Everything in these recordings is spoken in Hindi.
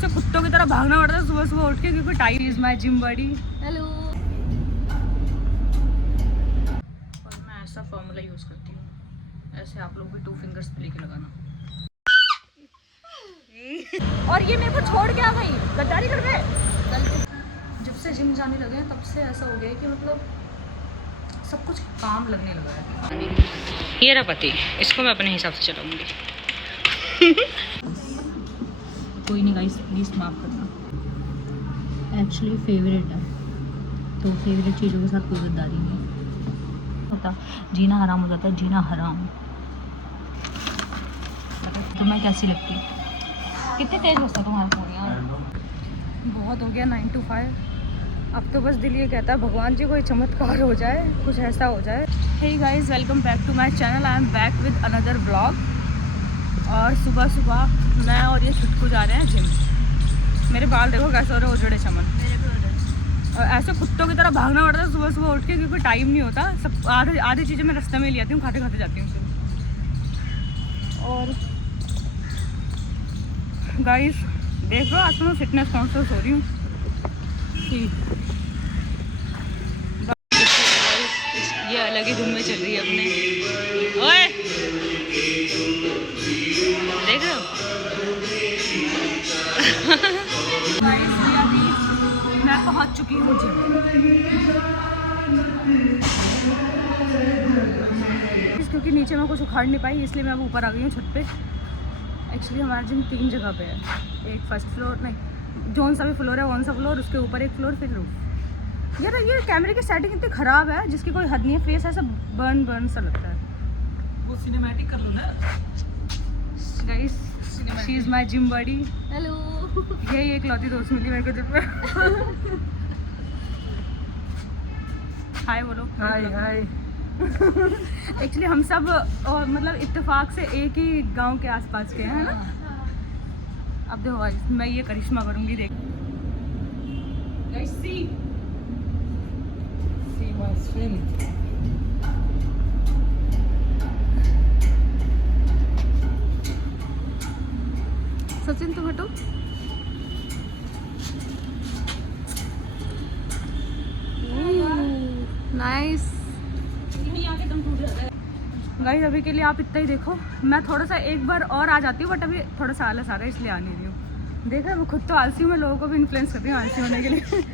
ऐसे कुत्तों की तरह भागना पड़ता है सुबह सुबह उठ के, क्योंकि time is my gym body. Hello. और मैं ऐसा फॉर्मूला यूज करती हूँ, ऐसे आप लोग भी 2 फिंगर्स पे लेके लगाना। और ये मेरे को छोड़ के आ गई, गद्दारी कर रहे। जब से जिम जाने लगे हैं तब से ऐसा हो गया कि मतलब सब कुछ काम लगने लगा है। ये रहा पति, इसको मैं अपने हिसाब से चलाऊंगी। कोई नहीं गाइस, प्लीज माफ करना। एक्चुअली फेवरेट है, तो फेवरेट चीज़ों के साथ कोई गद्दारी नहीं होता। जीना हराम हो जाता है, जीना हराम। तुम्हें कैसी लगती है? कितने तेज बजता तुम्हारा फोन यार? बहुत हो गया 9 to 5। अब तो बस दिल ये कहता है भगवान जी कोई चमत्कार हो जाए, कुछ ऐसा हो जाए। Hey guys, welcome back to my channel. I am back with another vlog. और सुबह सुबह मैं और ये छुटकू जा रहे हैं जिम। मेरे बाल देखो कैसे हो रहे, उजड़े चमन। और ऐसे कुत्तों की तरह भागना पड़ता है सुबह सुबह उठ के, क्योंकि टाइम नहीं होता। सब आधी चीज़ें मैं रास्ते में ले आती हूँ, खाते खाते जाती हूँ। और गाइस देख लो, आज मैं फिटनेस कॉन्शियस हो रही हूँ। ये अलग ही धुन में चल रही है अपने। ओए देख रहे हो? मैं पहुंच चुकी हूँ जिम। क्योंकि नीचे मैं कुछ उखाड़ नहीं पाई, इसलिए मैं अब ऊपर आ गई हूँ छत पे। एक्चुअली हमारा जिम 3 जगह पे है। एक फर्स्ट फ्लोर, नहीं जोन सा भी फ्लोर है, वन सा फ्लोर, उसके ऊपर एक फ्लोर, फिर रूफ। यार ये कैमरे की सेटिंग इतनी ख़राब है जिसकी कोई हद नहीं है। फेस ऐसा बर्न सा लगता है। वो सिनेमैटिक कर लो ना guys, she is my gym body. Hello. यही एक लौती दोस्त मिली मेरे को जिम में। हाय बोलो। हाय हाय। एक्चुअली हम सब मतलब इत्तेफाक से एक ही गांव के आसपास के हैं ना। अब देखो गाइस, मैं ये करिश्मा करूंगी, देख। Guys see my strength. Sachin तुम हटो। नाइस। गाइस अभी के लिए आप इतना ही देखो। मैं थोड़ा सा एक बार और आ जाती हूँ, बट अभी थोड़ा सा आलस आ रहा है इसलिए आ नहीं रही हूँ। देखा, मैं खुद तो आलसी हूँ, मैं लोगों को भी इन्फ्लुएंस करती हूँ आलसी होने के लिए।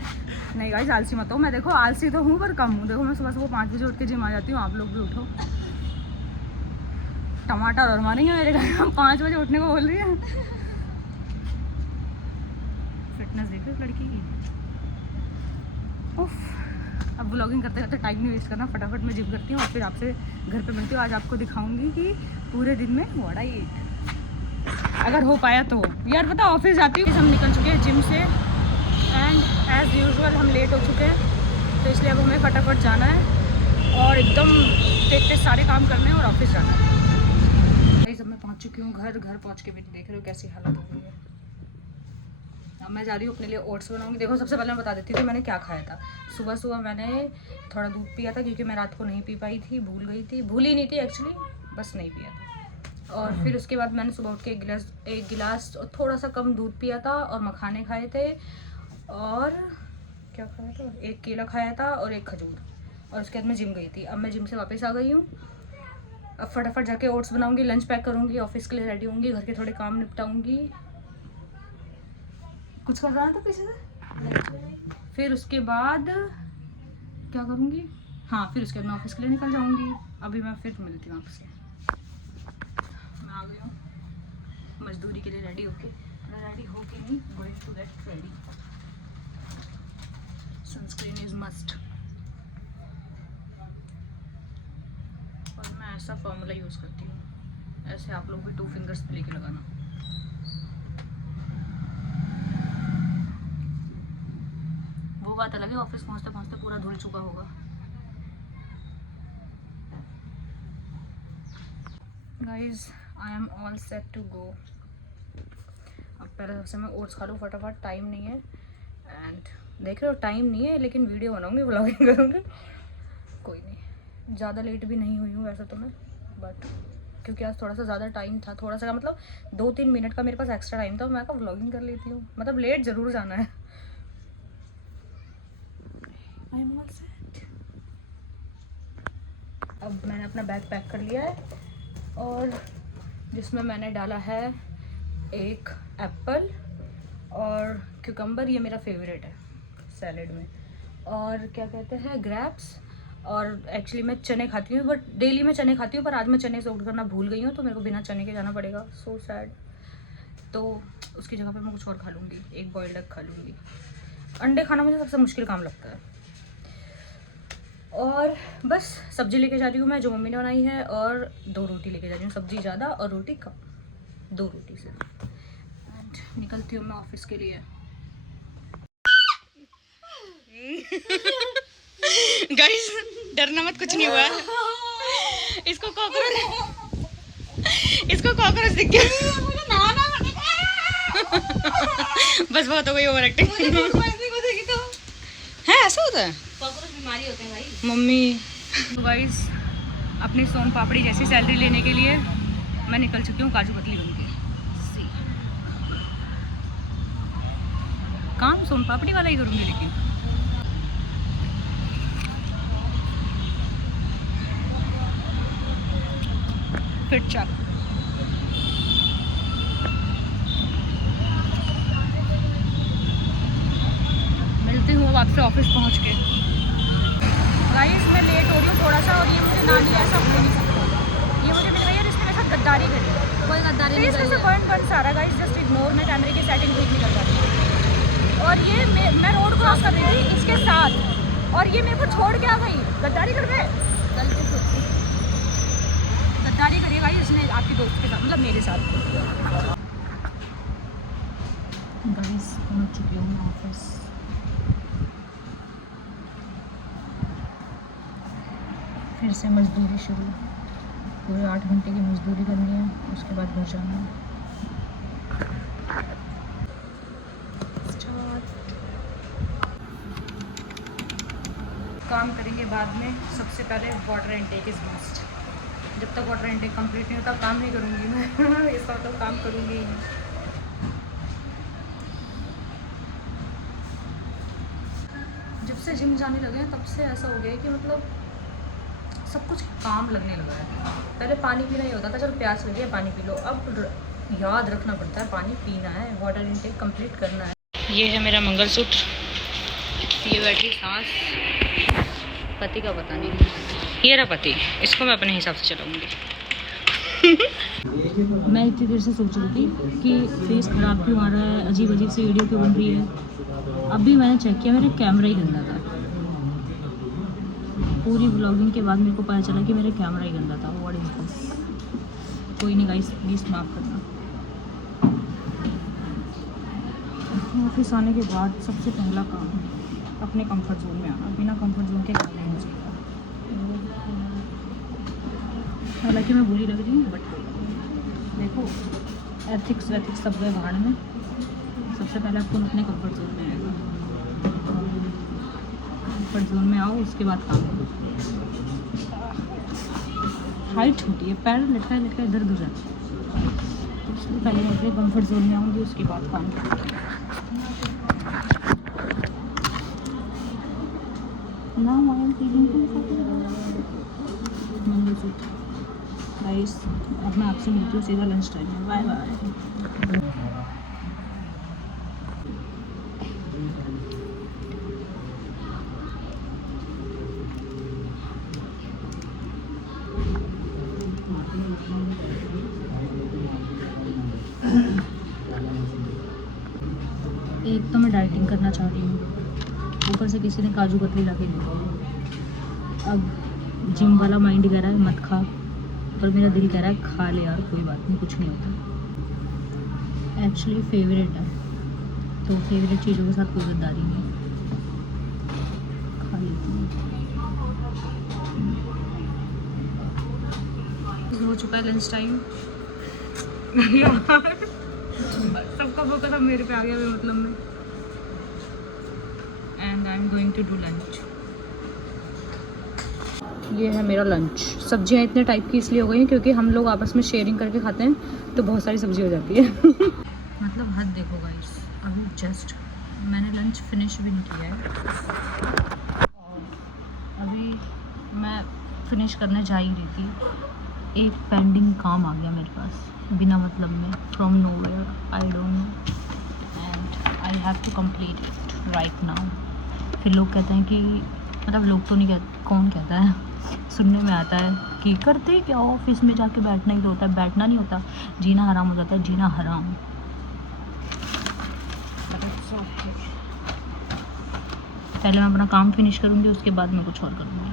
नहीं गाइस, आलसी मत हो। मैं देखो आलसी तो हूँ पर कम हूँ। देखो मैं सुबह सुबह 5 बजे उठ के जिम आ जाती हूँ। आप लोग भी उठो। टमाटर और मारेंगे मेरे घर में। 5 बजे उठने को बोल रही है। फिटनेस देखो इस लड़की की। उफ, अब व्लॉगिंग करते करते टाइम नहीं वेस्ट करना, फटाफट मैं जिम करती हूँ और फिर आपसे घर पे मिलती हूँ। आज आपको दिखाऊंगी कि पूरे दिन में व्हाट आई ईट, अगर हो पाया तो। यार पता, ऑफिस जाती हूँ। हम निकल चुके हैं जिम से एंड एज़ यूजुअल हम लेट हो चुके हैं, तो इसलिए अब हमें फटाफट जाना है और एकदम तेज सारे काम करने हैं और ऑफिस जाना है। जब मैं पहुँच चुकी हूँ घर पहुँच के भी देख रहे हो कैसी हालत हो गई है। अब मैं जा रही हूँ अपने लिए ओट्स बनाऊंगी। देखो सबसे पहले मैं बता देती हूँ कि मैंने क्या खाया था। सुबह सुबह मैंने थोड़ा दूध पिया था, क्योंकि मैं रात को नहीं पी पाई थी, भूल गई थी। भूल ही नहीं थी एक्चुअली, बस नहीं पिया था। और फिर उसके बाद मैंने सुबह उठ के एक गिलास और थोड़ा सा कम दूध पिया था और मखाने खाए थे। और क्या खाया था, एक केला खाया था और एक खजूर। और उसके बाद मैं जिम गई थी। अब मैं जिम से वापस आ गई हूँ। अब फटाफट जाके ओट्स बनाऊंगी, लंच पैक करूँगी, ऑफिस के लिए रेडी होंगी, घर के थोड़े काम निपटाऊंगी। कुछ कर रहा था पीछे से। फिर उसके बाद क्या करूँगी, हाँ फिर उसके बाद मैं ऑफिस के लिए निकल जाऊँगी। अभी मैं फिर मिलती हूँ आपसे। मैं आ गई हूँ मजदूरी के लिए रेडी होके। रेडी होके नहीं, going to get ready. Sunscreen is must. और मैं ऐसा फॉर्मूला यूज़ करती हूँ, ऐसे आप लोग भी 2 फिंगर्स पे लेके लगाना। वो बात अलग है, ऑफिस पहुँचते पहुँचते पूरा धुल चुका होगा। Guys I am all set to go. अब पहले सबसे मैं ओट्स खा लूँ फटाफट, टाइम नहीं है। एंड देख रहे हो टाइम नहीं है, लेकिन वीडियो बनाऊँगी, व्लॉगिंग करूँगी। कोई नहीं, ज़्यादा लेट भी नहीं हुई हूँ वैसे तो मैं, बट क्योंकि आज थोड़ा सा ज़्यादा टाइम था, थोड़ा सा मतलब 2-3 मिनट का मेरे पास एक्स्ट्रा टाइम था, मैं कहा व्लॉगिंग कर लेती हूँ, मतलब लेट ज़रूर जाना है। आई एम ऑल सेट। अब मैंने अपना बैग पैक कर लिया है और जिसमें मैंने डाला है एक एप्पल और क्यूकम्बर, ये मेरा फेवरेट है सैलेड में, और क्या कहते हैं ग्रैप्स, और एक्चुअली मैं चने खाती हूँ, बट डेली मैं चने खाती हूँ, पर आज मैं चने सोक करना भूल गई हूँ, तो मेरे को बिना चने के जाना पड़ेगा, सो सैड। तो उसकी जगह पे मैं कुछ और खा लूँगी, एक बॉइल्ड एग खा लूँगी। अंडे खाना मुझे सबसे मुश्किल काम लगता है। और बस सब्जी लेके जा रही हूँ मैं, जो मम्मी ने बनाई है, और 2 रोटी लेके जा रही हूँ, सब्जी ज़्यादा और रोटी कम, 2 रोटी से। एंड निकलती हूँ मैं ऑफिस के लिए। गाइस डरना मत, कुछ नहीं हुआ। इसको कॉकरोच दिख गया। बस बहुत हो गई ओवर एक्टिंग। है ऐसा होता है, कॉकरोच बीमारी होते हैं भाई। मम्मी। गाइस अपनी सोन पापड़ी जैसी सैलरी लेने के लिए मैं निकल चुकी हूँ काजू कतली बन के। काम सोन पापड़ी वाला ही करूँगी, लेकिन फिर चल मिलती हूँ अब आपसे ऑफिस पहुँच के। गाइस मैं लेट हो रही हूँ थोड़ा सा, और ये मुझे ना लिया ऐसा हो नहीं सकता। ये मुझे मिल गई है जिसने मेरे साथ गद्दारी करी। कोई गद्दारी नहीं इसमें से करी है। पॉइंट सारा गाइस जस्ट इग्नोर, मैं कैमरे की सेटिंग ठीक नहीं कर पा रही। और ये मैं रोड क्रॉस कर रही थी इसके साथ, और ये मेरे को छोड़ के आ गई। गद्दारी कर रहे, गलती से होती है। गद्दारी करिए गाइस इसने आपके दोस्त के साथ, मतलब मेरे साथ। गाइस पहुंच चुकी हूँ मैं ऑफिस। फिर से मजदूरी शुरू, पूरे 8 घंटे की मजदूरी करनी है, उसके बाद घर जाना है। काम करेंगे बाद में, सबसे पहले वाटर इनटेक इज़ मस्ट। जब तक वाटर इनटेक कंप्लीट नहीं होता काम नहीं करूँगी मैं। इसका मतलब काम करूँगी ही नहीं। जब से जिम जाने लगे हैं तब से ऐसा हो गया है कि मतलब सब कुछ काम लगने लगा है। पहले पानी पीना ही होता था, चलो प्यास लगी है पानी पी लो, अब याद रखना पड़ता है पानी पीना है, वाटर इनटेक कंप्लीट करना है। ये है मेरा मंगलसूत्र, ये बैठी सांस, पति का पता नहीं, ये रहा पति, इसको मैं अपने हिसाब से चलाऊंगी। मैं इतनी देर से सोच रही थी कि फेस ख़राब क्यों आ रहा है, अजीब अजीब सी वीडियो क्यों बन रही है। अभी मैंने चेक किया, मेरा कैमरा ही गंदा था। पूरी व्लॉगिंग के बाद मेरे को पता चला कि मेरा कैमरा ही गंदा था। What is this. कोई नहीं गाइस, प्लीज़ माफ़ करना। ऑफिस आने के बाद सबसे पहला काम अपने कंफर्ट जोन में आना, बिना कंफर्ट जोन के काम नहीं हो सकता। हालांकि मैं बुरी लग रही हूँ, बट देखो एथिक्स सब गए भाड़ में। सबसे पहले आपको अपने कंफर्ट जोन में आएगा, कंफर्ट जोन में आओ, उसके बाद काम करो। हाइट छोटी है, पैर लटकाए लटकाए दर्द हो जाता है, इसलिए पहले मैं अपने कंफर्ट जोन में आऊँगी, उसके बाद काम करूँगी। Now I am feeling comfortable. Mangalsutra guys, अब मैं आपसे मिलती हूँ सीधा लंच टाइम में। बाय बाय। एक तो मैं डाइटिंग करना चाह रही हूँ, ऊपर से किसी ने काजू कतली ला के दी। अब जिम वाला माइंड कह रहा है मत खा, पर मेरा दिल कह रहा है खा ले यार, कोई बात नहीं, कुछ नहीं होता। एक्चुअली फेवरेट है, तो फेवरेट चीज़ों के साथ कोई गद्दारी नहीं, खा लेती हूँ। हो चुका है लंच टाइम। सबका फोकस अब मेरे पे आ गया मतलब में। And I am going to do lunch. ये है मेरा लंच। सब्जियां इतने टाइप की इसलिए हो गई हैं क्योंकि हम लोग आपस में शेयरिंग करके खाते हैं तो बहुत सारी सब्जी हो जाती है। मतलब हद देखो गाइस, अभी जस्ट मैंने लंच फिनिश भी नहीं किया है और अभी मैं फिनिश करने जा ही रही थी। एक पेंडिंग काम आ गया मेरे पास बिना मतलब में, from nowhere, I don't know, and I have to complete it right now. फिर लोग कहते हैं कि मतलब लोग तो नहीं कहते, कौन कहता है, सुनने में आता है कि करते क्या ऑफिस में जाके बैठना ही तो होता है। बैठना नहीं होता, जीना हराम हो जाता है, जीना हराम। पहले मैं अपना काम फिनिश करूँगी, उसके बाद मैं कुछ और करूँगी।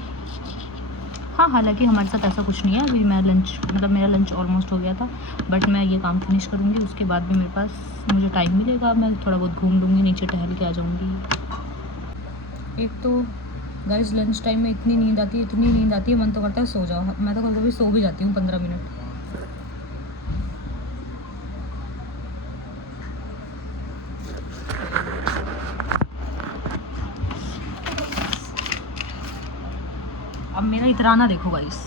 हाँ, हालांकि हमारे साथ ऐसा कुछ नहीं है। अभी मैं लंच मतलब मेरा लंच ऑलमोस्ट हो गया था, बट मैं ये काम फिनिश करूँगी, उसके बाद भी मेरे पास मुझे टाइम मिलेगा, मैं थोड़ा बहुत घूम लूँगी, नीचे टहल के आ जाऊँगी। एक तो गाइस लंच टाइम में इतनी नींद आती है, इतनी नींद आती है, मन तो करता है सो जाओ। मैं तो कभी कभी सो भी जाती हूँ 15 मिनट। अब मेरा इतराना देखो गाइस,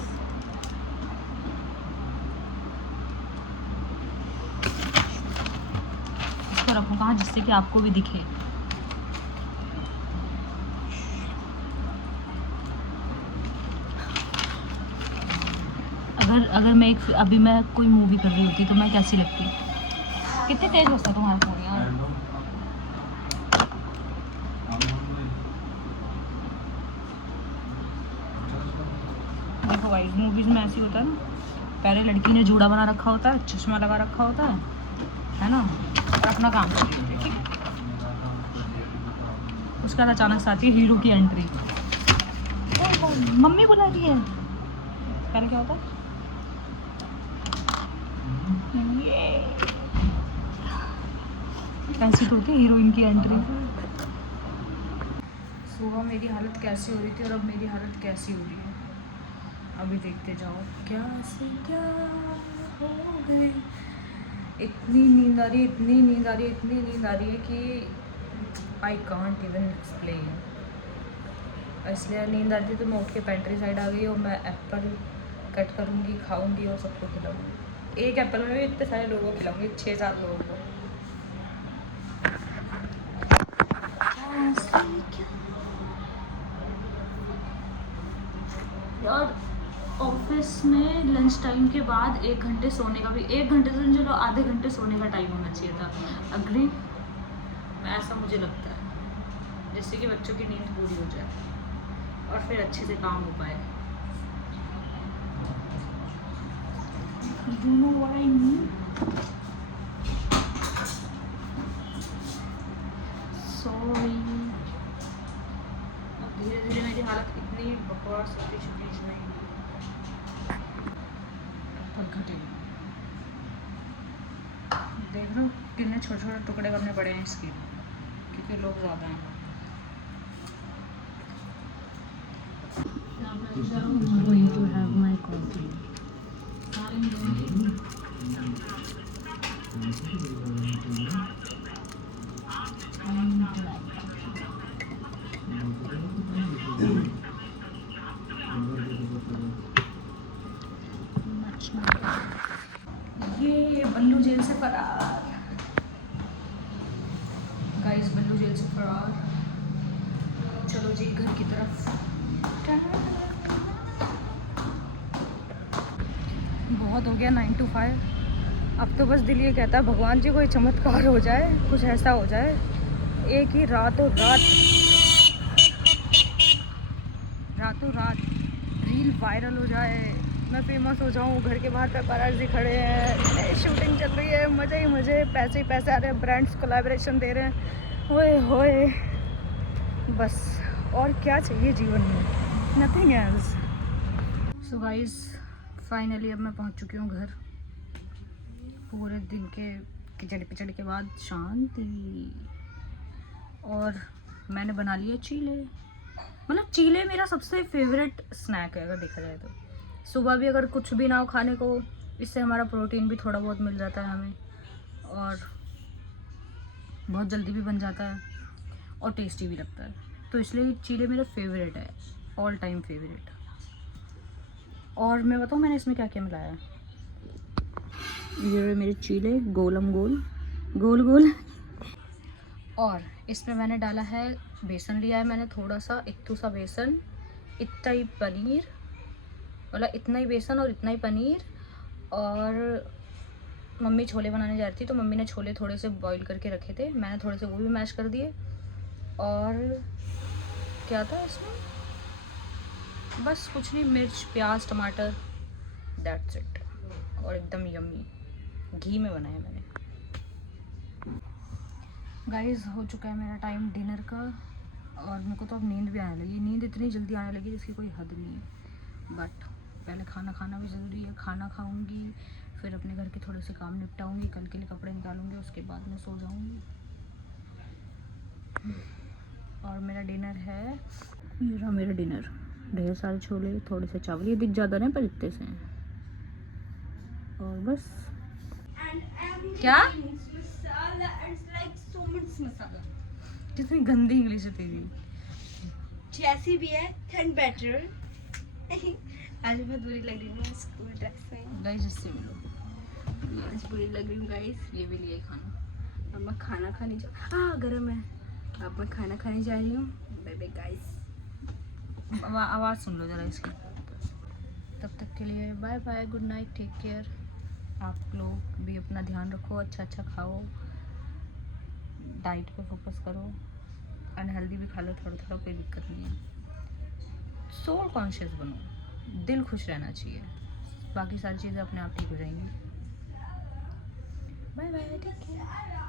इसको रखूँ कहाँ जिससे कि आपको भी दिखे। अगर मैं अभी मैं कोई मूवी कर रही होती तो मैं कैसी लगती। कितने तेज बजता तुम्हारा फोन यार। देखो भाई मूवीज में ऐसी होता है ना, पहले लड़की ने जूड़ा बना रखा होता है, चश्मा लगा रखा होता है ना, और अपना काम कर रही होती है, ठीक है। उसके बाद अचानक से आती है हीरो की एंट्री, मम्मी बुला रही है। पहले क्या होता है, ऐसी तो होती है हीरोइन की एंट्री। सुबह मेरी हालत कैसी हो रही थी और अब मेरी हालत कैसी हो रही है, अभी देखते जाओ। क्या से क्या हो गए, इतनी नींद आ रही है, इतनी नींद आ रही है, इतनी नींद आ रही है कि आई कांट इवन एक्सप्लेन। इसलिए नींद आती है तो मैं उठ के पेंट्री साइड आ गई और मैं एप्पल कट करूँगी, खाऊंगी और सबको खिलाऊंगी। एक एप्पल में भी इतने सारे लोगों को खिलाऊंगी, 6-7 लोगों को। और ऑफिस में लंच टाइम के बाद 1 घंटे सोने का भी, 1 घंटे से चलो आधे घंटे सोने का टाइम होना चाहिए था। अग्री, ऐसा मुझे लगता है, जिससे कि बच्चों की नींद पूरी हो जाए और फिर अच्छे से काम हो पाए। You know what I mean? Sorry. अब धीरे धीरे मेरी हालत इतनी बकवास होती चुकी है, देख लो कितने छोटे छोटे टुकड़े करने पड़े हैं इसके, क्योंकि लोग ज़्यादा हैं। I'm going to have my coffee. ये बल्लू जेल से फरार। गाइस बल्लू जेल से फरार। चलो जी घर की तरफ। बहुत हो गया 9 to 5। अब तो बस दिल ये कहता है भगवान जी कोई चमत्कार हो जाए, कुछ ऐसा हो जाए, एक ही रातों रात रील वायरल हो जाए, मैं फेमस हो जाऊँ, घर के बाहर पेपराज़ी खड़े हैं, शूटिंग चल रही है, मज़े ही मज़े, पैसे ही पैसे आ रहे हैं, ब्रांड्स कोलैबोरेशन दे रहे हैं, ओए होए, बस और क्या चाहिए जीवन में, nothing else. So guys finally अब मैं पहुंच चुकी हूँ घर। पूरे दिन के किचड़ पिचड़ के बाद शांति। और मैंने बना लिए चीले। मतलब चीले मेरा सबसे फेवरेट स्नैक है अगर देखा जाए तो। सुबह भी अगर कुछ भी ना हो खाने को, इससे हमारा प्रोटीन भी थोड़ा बहुत मिल जाता है हमें, और बहुत जल्दी भी बन जाता है और टेस्टी भी लगता है। तो इसलिए चीले मेरा फेवरेट है, ऑल टाइम फेवरेट। और मैं बताऊँ मैंने इसमें क्या क्या मिलाया है। ये रहे मेरे चीले गोलम गोल गोल गोल। और इसमें मैंने डाला है बेसन, लिया है मैंने थोड़ा सा, इतना सा बेसन, इतना ही पनीर, मतलब इतना ही बेसन और इतना ही पनीर। और मम्मी छोले बनाने जा रही थी तो मम्मी ने छोले थोड़े से बॉईल करके रखे थे, मैंने थोड़े से वो भी मैश कर दिए। और क्या था इसमें, बस कुछ नहीं, मिर्च प्याज टमाटर, दैट्स इट। और एकदम यम्मी घी में बनाया मैंने। गाइस हो चुका है मेरा टाइम डिनर का और मेरे को तो अब नींद भी आने लगी। नींद इतनी जल्दी आने लगी जिसकी कोई हद नहीं है। बट पहले खाना खाना भी ज़रूरी है। खाना खाऊंगी, फिर अपने घर के थोड़े से काम निपटाऊंगी, कल के लिए कपड़े निकालूंगी, उसके बाद मैं सो जाऊंगी। और मेरा डिनर है, ये रहा मेरा डिनर, ढेर सारे छोले, थोड़े से चावल, ये दिख ज़्यादा नहीं पर इतने से हैं। और बस क्या कितनी गंदी इंग्लिश है तेरी। जैसी भी है थिन बेटर। आज बहुत बुरी लग रही हूँ स्कूल ड्रेस में। गाइस इससे मिलो, आज बुरी लग रही हूँ गाइस। ये भी लिए खाना। अब मैं खाना खाने जा गरम है। अब मैं खाना खाने जा रही हूँ। Bye bye guys. आवाज़ सुन लो ज़रा इसकी। तब तक के लिए bye bye, good night, take care. आप लोग भी अपना ध्यान रखो, अच्छा अच्छा खाओ, डाइट पे फोकस करो, अनहेल्दी भी खा लो थोड़ा थोड़ा, कोई दिक्कत नहीं है। सोल कॉन्शियस बनो, दिल खुश रहना चाहिए, बाकी सारी चीज़ें अपने आप ठीक हो जाएंगी। Bye bye, take care.